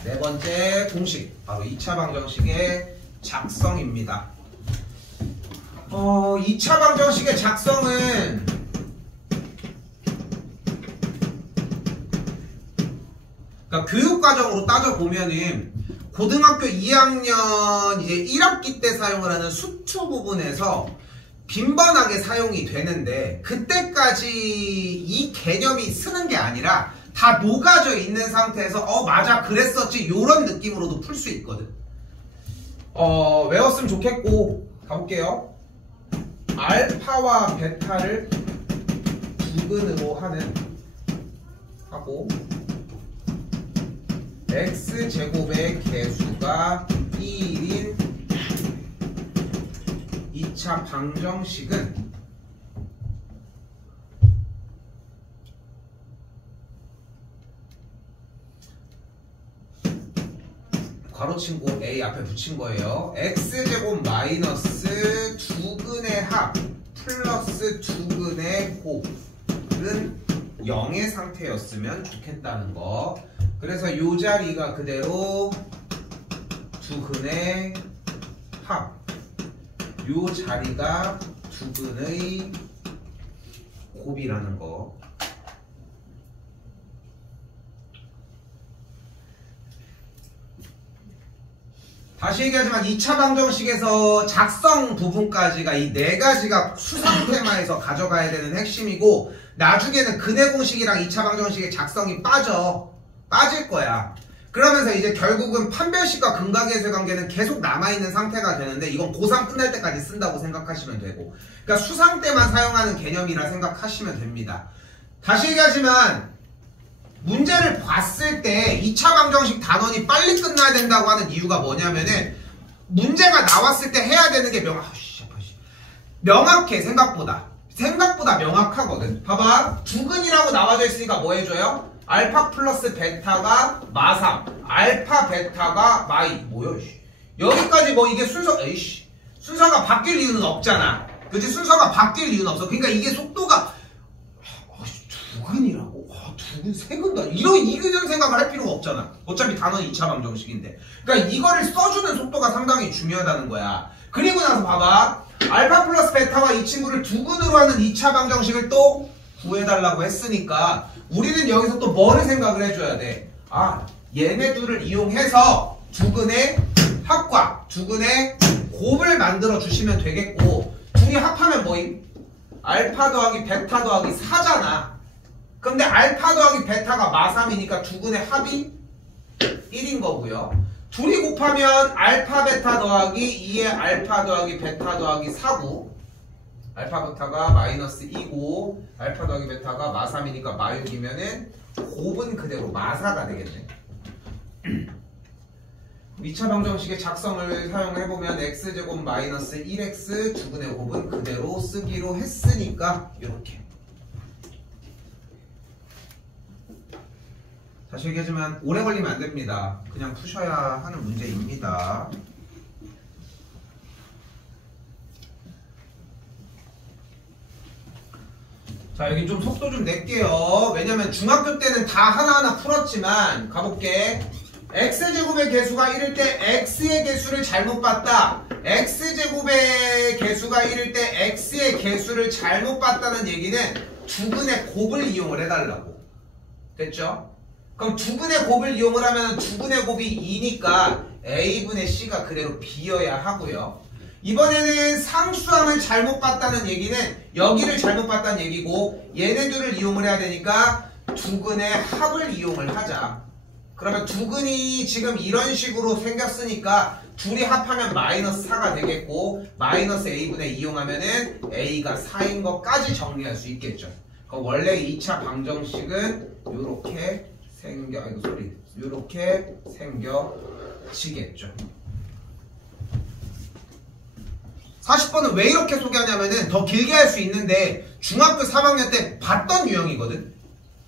네 번째 공식 바로 2차 방정식의 작성입니다. 2차 방정식의 작성은 그러니까 교육과정으로 따져보면은 고등학교 2학년 이제 1학기 때 사용을 하는 수투 부분에서 빈번하게 사용이 되는데 그때까지 이 개념이 쓰는 게 아니라 다 녹아져 있는 상태에서 맞아 그랬었지 요런 느낌으로도 풀 수 있거든. 외웠으면 좋겠고 가볼게요. 알파와 베타를 두근으로 하고 x제곱의 개수가 1인 2차 방정식은 괄호친 거 a 앞에 붙인 거예요. x제곱 마이너스 두근의 합 플러스 두근의 곱은 0의 상태였으면 좋겠다는 거. 그래서 이 자리가 그대로 두근의 합, 요 자리가 두근의 곱이라는 거. 다시 얘기하지만 2차 방정식에서 작성 부분까지가 이 네 가지가 수상 테마에서 가져가야 되는 핵심이고 나중에는 근해 공식이랑 2차 방정식의 작성이 빠질 거야. 그러면서 이제 결국은 판별식과 근각계수의 관계는 계속 남아있는 상태가 되는데 이건 고3 끝날 때까지 쓴다고 생각하시면 되고 그러니까 수상 때만 사용하는 개념이라 생각하시면 됩니다. 다시 얘기하지만 문제를 봤을 때 2차 방정식 단원이 빨리 끝나야 된다고 하는 이유가 뭐냐면은 문제가 나왔을 때 해야 되는 게 명확해. 생각보다 명확하거든. 봐봐, 두근이라고 나와져 있으니까 뭐 해줘요? 알파 플러스 베타가 마3, 알파 베타가 마이. 뭐야 이씨. 여기까지 뭐 이게 순서가 바뀔 이유는 없잖아. 그치? 순서가 바뀔 이유는 없어. 그러니까 이게 속도가 두근이라고? 두근 세근다. 이런 생각을 할 필요가 없잖아. 어차피 단원 2차 방정식인데. 그러니까 이거를 써주는 속도가 상당히 중요하다는 거야. 그리고 나서 봐봐. 알파 플러스 베타와 이 친구를 두근으로 하는 2차 방정식을 또 구해달라고 했으니까 우리는 여기서 또 뭐를 생각을 해줘야 돼? 얘네 둘을 이용해서 두근의 합과 두근의 곱을 만들어 주시면 되겠고, 둘이 합하면 뭐임? 알파 더하기 베타 더하기 4잖아. 근데 알파 더하기 베타가 마3이니까 두근의 합이 1인 거고요. 둘이 곱하면 알파 베타 더하기 2의 알파 더하기 베타 더하기 4고, 알파 베타가 마이너스 2고 알파 더하기 베타가 마3이니까 마6이면은 곱은 그대로 마4가 되겠네. 2차 방정식의 작성을 사용해보면 x제곱 마이너스 1x 두근의 곱은 그대로 쓰기로 했으니까 이렇게. 다시 얘기하지만 오래 걸리면 안 됩니다. 그냥 푸셔야 하는 문제입니다. 자, 여기 좀 속도 좀 낼게요. 왜냐면 중학교 때는 다 하나하나 풀었지만 가볼게. x제곱의 개수가 1일 때 x의 개수를 잘못 봤다. x제곱의 개수가 1일 때 x의 개수를 잘못 봤다는 얘기는 두근의 곱을 이용을 해달라고. 됐죠? 그럼 두근의 곱을 이용을 하면 두근의 곱이 2니까 a분의 c가 그대로 b여야 하고요. 이번에는 상수함을 잘못 봤다는 얘기는 여기를 잘못 봤다는 얘기고, 얘네들을 이용을 해야 되니까 두근의 합을 이용을 하자. 그러면 두근이 지금 이런 식으로 생겼으니까 둘이 합하면 마이너스 4가 되겠고, 마이너스 a분의 이용하면은 a가 4인 것까지 정리할 수 있겠죠. 그럼 원래 2차 방정식은 요렇게 요렇게 생겨지겠죠. 40번은 왜 이렇게 소개하냐면은 더 길게 할 수 있는데 중학교 3학년 때 봤던 유형이거든.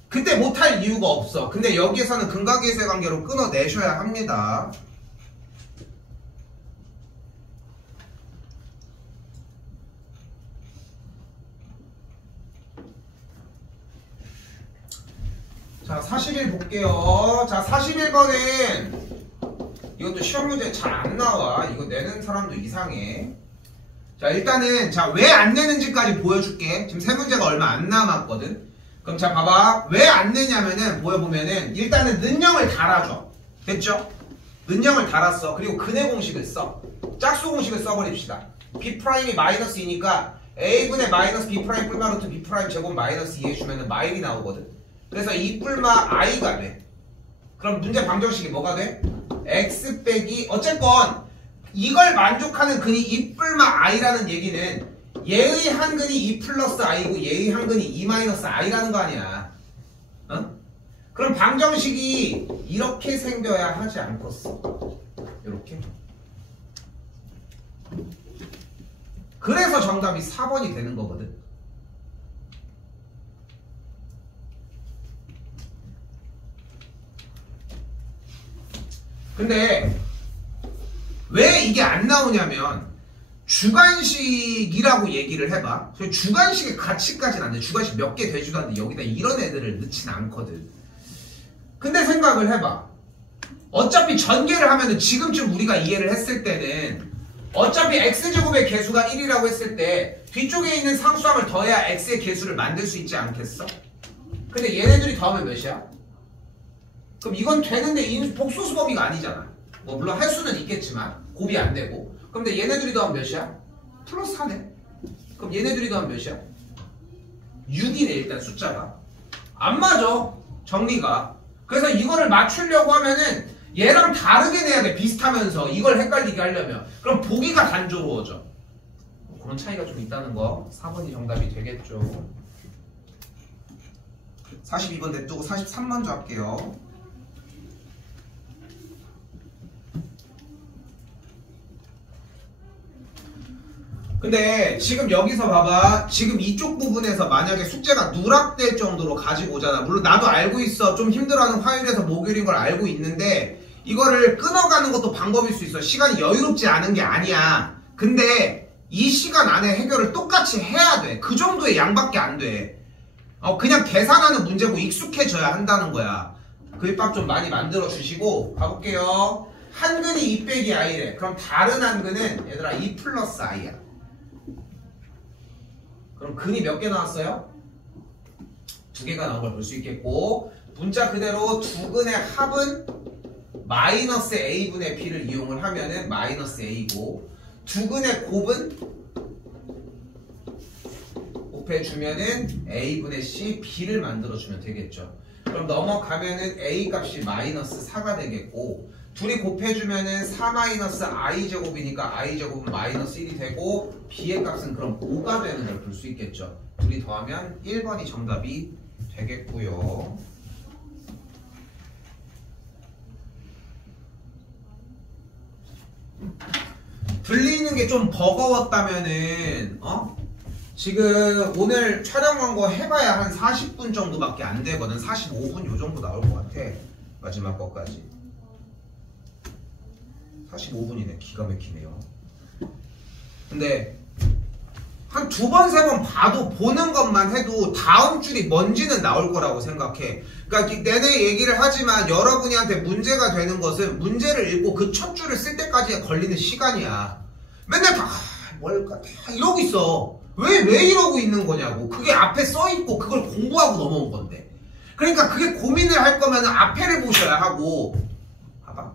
그때 못할 이유가 없어. 근데 여기에서는 근각계수의 관계로 끊어내셔야 합니다. 자, 41 볼게요. 자, 41번은 이것도 시험 문제 잘 안 나와. 이거 내는 사람도 이상해. 자, 일단은 자, 왜 안 내는지까지 보여줄게. 지금 세 문제가 얼마 안 남았거든. 그럼 자, 봐봐. 왜 안 내냐면은 보여보면은 일단은 는형을 달아줘. 됐죠? 는형을 달았어. 그리고 근의 공식을 써. 짝수 공식을 써버립시다. B'이 마이너스 2니까 A분의 마이너스 B' 뿔마 루트 B' 제곱 마이너스 2 해주면은 마일이 나오거든. 그래서 2 뿔마 I가 돼. 그럼 문제 방정식이 뭐가 돼? X 빼기 어쨌건 이걸 만족하는 근이 2 뿔마 I라는 얘기는 얘의 한 근이 2 플러스 I고 얘의 한 근이 2 마이너스 I라는 거 아니야. 어? 그럼 방정식이 이렇게 생겨야 하지 않겠어? 이렇게. 그래서 정답이 4번이 되는 거거든. 근데 왜 이게 안 나오냐면 주관식이라고 얘기를 해봐. 주관식의 가치까지는 안 돼. 주관식 몇 개 되지도 않는데 여기다 이런 애들을 넣진 않거든. 근데 생각을 해봐. 어차피 전개를 하면은 지금쯤 우리가 이해를 했을 때는 어차피 x제곱의 개수가 1이라고 했을 때 뒤쪽에 있는 상수함을 더해야 x의 개수를 만들 수 있지 않겠어? 근데 얘네들이 더하면 몇이야? 그럼 이건 되는데 복소수 범위가 아니잖아. 뭐 물론 할 수는 있겠지만 곱이 안 되고. 근데 얘네들이 더하면 몇이야? 플러스 4네. 그럼 얘네들이 더하면 몇이야? 6이네. 일단 숫자가 안 맞아, 정리가. 그래서 이거를 맞추려고 하면은 얘랑 다르게 내야 돼. 비슷하면서 이걸 헷갈리게 하려면. 그럼 보기가 단조로워져. 그런 차이가 좀 있다는 거. 4번이 정답이 되겠죠. 42번 냅두고 43 먼저 할게요. 근데 지금 여기서 봐봐. 지금 이쪽 부분에서 만약에 숙제가 누락될 정도로 가지고 오잖아. 물론 나도 알고 있어. 좀 힘들어하는 화요일에서 목요일인 걸 알고 있는데 이거를 끊어가는 것도 방법일 수 있어. 시간이 여유롭지 않은 게 아니야. 근데 이 시간 안에 해결을 똑같이 해야 돼. 그 정도의 양밖에 안 돼. 그냥 계산하는 문제고 익숙해져야 한다는 거야. 글밥 좀 많이 만들어 주시고 가볼게요. 한 근이 2 빼기 i래. 그럼 다른 한 근은 얘들아 2 플러스 i야. 그럼 근이 몇 개 나왔어요? 2개가 나온 걸 볼 수 있겠고, 문자 그대로 두 근의 합은 마이너스 a분의 b를 이용을 하면은 마이너스 a고 두근의 곱은 곱해주면은 a분의 c b를 만들어주면 되겠죠. 그럼 넘어가면은 a 값이 마이너스 4가 되겠고 둘이 곱해주면은 4 마이너스 i제곱이니까 i제곱은 마이너스 1이 되고 b의 값은 그럼 5가 되는 걸 볼 수 있겠죠. 둘이 더하면 1번이 정답이 되겠고요. 들리는 게 좀 버거웠다면은 지금 오늘 촬영한 거 해봐야 한 40분 정도밖에 안 되거든. 45분 요 정도 나올 것 같아. 마지막 거까지 45분이네. 기가 막히네요. 근데 한 두 번, 세 번 봐도 보는 것만 해도 다음 줄이 뭔지는 나올 거라고 생각해. 그러니까 내내 얘기를 하지만 여러분한테 문제가 되는 것은 문제를 읽고 그 첫 줄을 쓸 때까지 걸리는 시간이야. 맨날 다 뭘까 다 이러고 있어. 왜 이러고 있는 거냐고. 그게 앞에 써있고 그걸 공부하고 넘어온 건데. 그러니까 그게 고민을 할 거면 앞에를 보셔야 하고. 봐봐.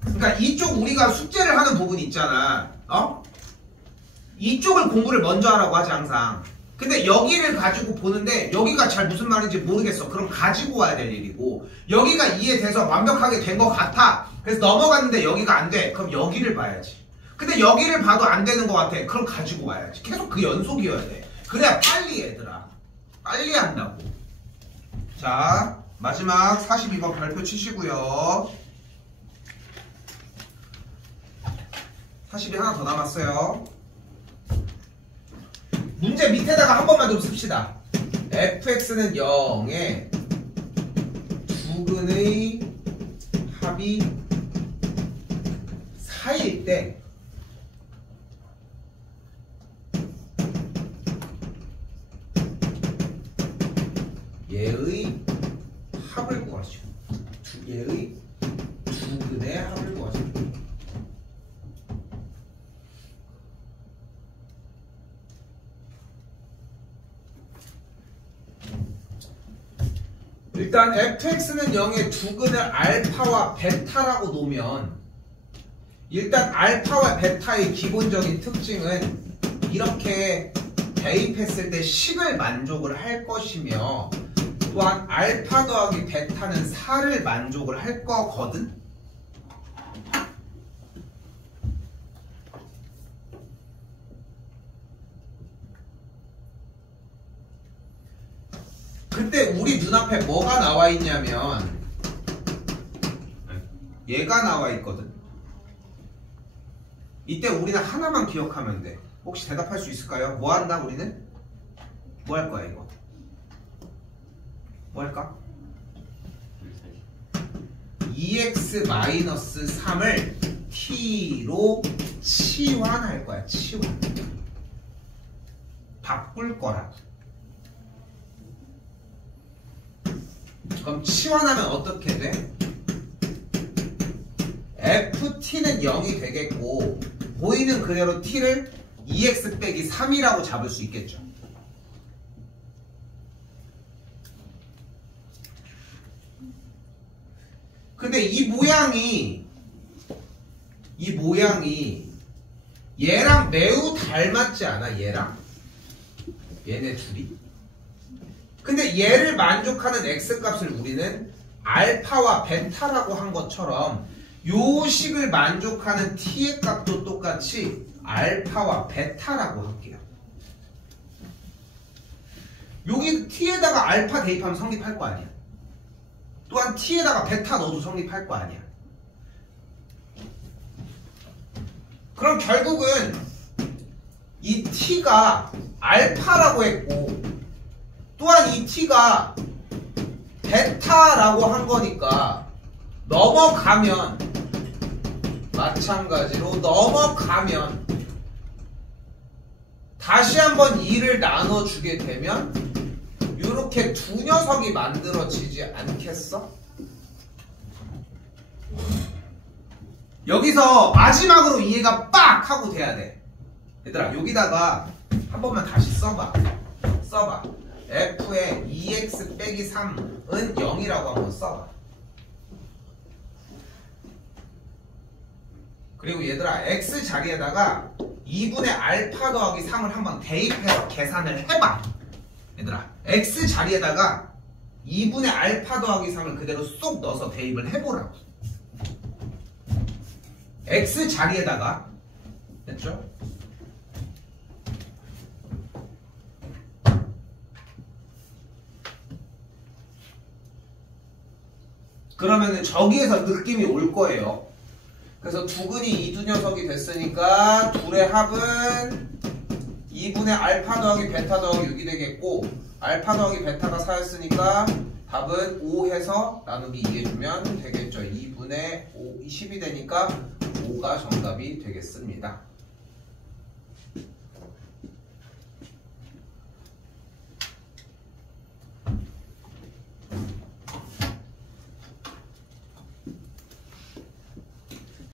그러니까 이쪽 우리가 숙제를 하는 부분 있잖아. 이쪽을 공부를 먼저 하라고 하지 항상. 근데 여기를 가지고 보는데 여기가 잘 무슨 말인지 모르겠어. 그럼 가지고 와야 될 일이고 여기가 이해돼서 완벽하게 된 것 같아. 그래서 넘어갔는데 여기가 안 돼. 그럼 여기를 봐야지. 근데 여기를 봐도 안 되는 것 같아. 그럼 가지고 와야지. 계속 그 연속이어야 돼. 그래야 빨리 얘들아. 빨리 한다고. 자 마지막 42번 발표 치시고요. 40이 하나 더 남았어요. 문제 밑에다가 한 번만 좀 씁시다. fx는 0에 두근의 합이 4일 때 얘의 합을 구하시오. 얘의 두근의 합을 구하시오. 일단 fx는 0의 두근을 알파와 베타라고 놓으면 일단 알파와 베타의 기본적인 특징은 이렇게 대입했을 때 식을 만족을 할 것이며 또한 알파 더하기 베타는 4를 만족을 할 거거든. 그때 우리 눈앞에 뭐가 나와 있냐면 얘가 나와 있거든. 이때 우리는 하나만 기억하면 돼. 혹시 대답할 수 있을까요? 뭐 한다 우리는? 뭐 할 거야 이거? 뭐 할까? 2x-3을 t로 치환할 거야. 치환. 바꿀 거라. 그럼 치환하면 어떻게 돼? ft는 0이 되겠고 보이는 그대로 t를 2x 빼기 3이라고 잡을 수 있겠죠. 근데 이 모양이 얘랑 매우 닮았지 않아? 얘랑? 얘네 둘이? 근데 얘를 만족하는 x값을 우리는 알파와 베타라고 한 것처럼 요 식을 만족하는 t의 값도 똑같이 알파와 베타라고 할게요. 여기 t에다가 알파 대입하면 성립할 거 아니야. 또한 t에다가 베타 넣어도 성립할 거 아니야. 그럼 결국은 이 t가 알파라고 했고 또한 이 t가 베타라고 한 거니까 넘어가면 마찬가지로 넘어가면 다시 한번 2를 나눠주게 되면 이렇게 두 녀석이 만들어지지 않겠어? 여기서 마지막으로 이해가 빡! 하고 돼야 돼. 얘들아 여기다가 한 번만 다시 써봐. f의 2x 빼기 3은 0이라고 한번 써봐. 그리고 얘들아 x 자리에다가 2분의 알파 더하기 3을 한번 대입해서 계산을 해봐. 얘들아 x 자리에다가 2분의 알파 더하기 3을 그대로 쏙 넣어서 대입을 해보라고. x 자리에다가 됐죠? 그러면은 저기에서 느낌이 올 거예요. 그래서 두근이 이두 녀석이 됐으니까 둘의 합은 2분의 알파 더하기 베타 더하기 6이 되겠고 알파 더하기 베타가 4였으니까 답은 5 해서 나누기 2 해주면 되겠죠. 2분의 5, 10이 되니까 5가 정답이 되겠습니다.